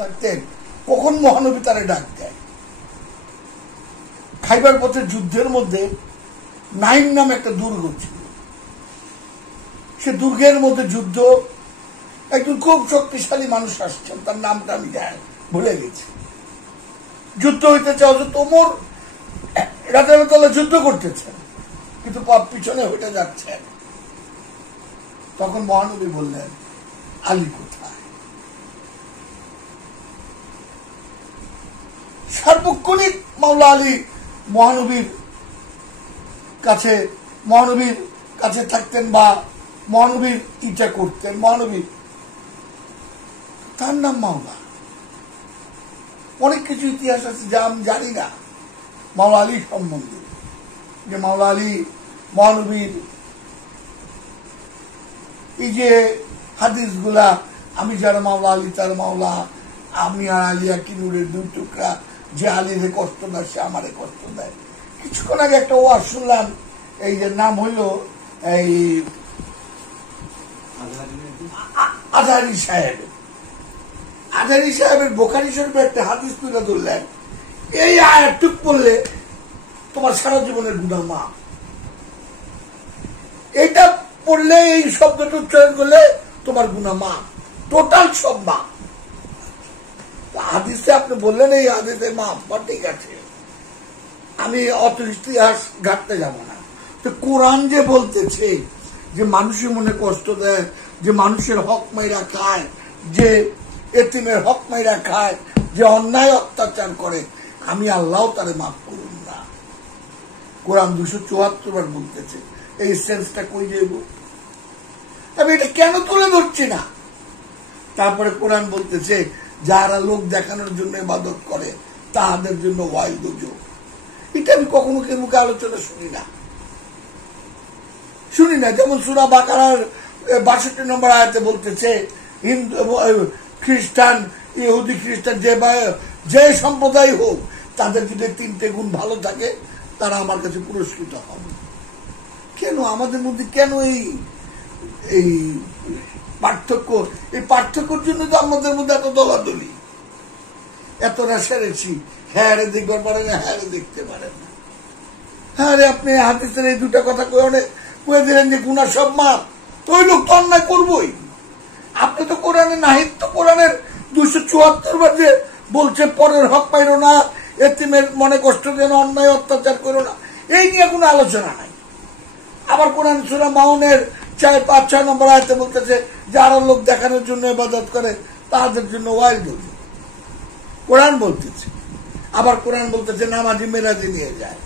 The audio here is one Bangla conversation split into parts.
থাকতেন, কখন মহানবী তারে ডাক দেয়। খাইবার পথের যুদ্ধের মধ্যে নাইম নাম একটা দুর্গ ছিল, সে দুর্গের মধ্যে যুদ্ধ, একজন খুব শক্তিশালী মানুষ আসছেন, তার নামটা আমি ভুলে গেছি। যুদ্ধ হইতেছে, হযরত ওমর রাদিয়াল্লাহু তাআলা যুদ্ধ করতেছেন, কিন্তু পিছনে হইতে যাচ্ছেন। তখন মহানবী বললেন, আলী কোথায়? সার্বক্ষণিক মাওলা আলী মহানবীর কাছে থাকতেন বা মহানবীর ইটা করতেন। মহানবী, তার নাম মাওলা। অনেক কিছু ইতিহাস আছে যা আমি জানি না মাওলা আলী সম্বন্ধে, যে মাওলা আলী মহানবীর এই যে হাদিস গুলা, আমি যারা মাওলা আলী তার মাওলা, আমি আর আলী একই নূরের দুই টুকরা, যে আলীরে কষ্ট দেয় সে আমারে কষ্ট দেয়। কিছুক্ষণ আগে একটা ওয়াজ শুনলাম, এই যে নাম হইল এই আজহারি সাহেবের বোখারী শরীফে একটা হাদিস তুলে ধরলেন, এই আয়াতটুক পড়লে তোমার সারা জীবনের গুনাহ মাফ। এটা পড়লে, এই শব্দটা উচ্চারণ করলে তোমার গুনাহ মাফ, টোটাল সব মাফ। হাদিসে আপনি বললেন এই হাদিসে মাফ, ঠিক আছে, আমি অত ইতিহাস ঘাটতে যাব না। তো কোরআন যে বলতেছে যে মানুষের মনে কষ্ট দেয়, যে মানুষের হক মাইরা খায়, যে এতিমের হক মাইরা খায়, যে অন্যায় অত্যাচার করে, আমি আল্লাহ তারে মাফ করুন না। কোরআন 274 বার বলতেছে। এই সেন্সটা কই যাইব? আমি এটা কেন তুলে ধরছি না? তারপরে কোরআন বলতেছে, যারা লোক দেখানোর জন্য ইবাদত করে তাদের জন্য ওয়াইল দুজো। এটা আমি কখনো কেউ মুখে আলোচনা শুনি না। যেমন সূরা বাকারার 62 নম্বর আয়াতে বলতেছে, হিন্দু, খ্রিস্টান, ইহুদি খ্রিস্টান যে সম্প্রদায় হোক, তাদের যদি 3টে গুণ ভালো থাকে তারা আমার কাছে পুরস্কৃত হবে। কেন আমাদের মধ্যে কেন এই পার্থক্য? এই পার্থক্যের জন্য তো আমাদের মধ্যে এত দলাদলি, এত রাশারেশি। হ্যাঁ রে দেখবার পারেন না, হ্যাঁ রে দেখতে পারেন না। হ্যাঁ রে, আপনি হাদিসের এই দুটা কথা কয়ে দিলেন যে গুনাহ সব মাপ, তো ওই লোক তো অন্যায় করবই। আপনি তো কোরআনে নাহিদ, তো কোরআনের 274 বার যে বলছে পরের হক পাইরো না, এতিমের মনে কষ্ট যেন, অন্যায় অত্যাচার করো না, এই নিয়ে কোনো আলোচনা নাই। আবার কোরআন সূরা মাউনের 4-5-6 নম্বর আয়াতে বলতেছে, যারা লোক দেখানোর জন্য ইবাদত করে তাদের জন্য ওয়াইল দুজো। কোরআন বলতেছে। আবার কোরআন বলতেছে নামাজি মেরাজি নিয়ে যায়।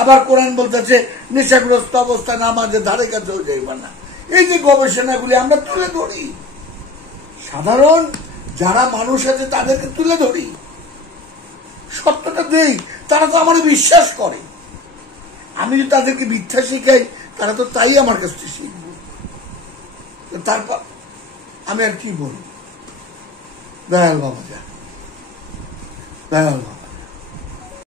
আবার কোরআন বলতেছে নেশাগ্রস্ত অবস্থায় নামাজের ধারে কাছেও যাইবা না। এই যে গবেষণাগুলি আমরা তুলে ধরি, সাধারণ যারা মানুষ আছে তাদেরকে তুলে ধরি, সত্যটা দেই, তারা তো আমার বিশ্বাস করে। আমি যদি তাদেরকে মিথ্যা শিখাই, তারা তো তাই আমার কাছ থেকে শিখব। তারপর আমি আর কি বলি? দয়াল বাবা যা, দয়াল বাবা।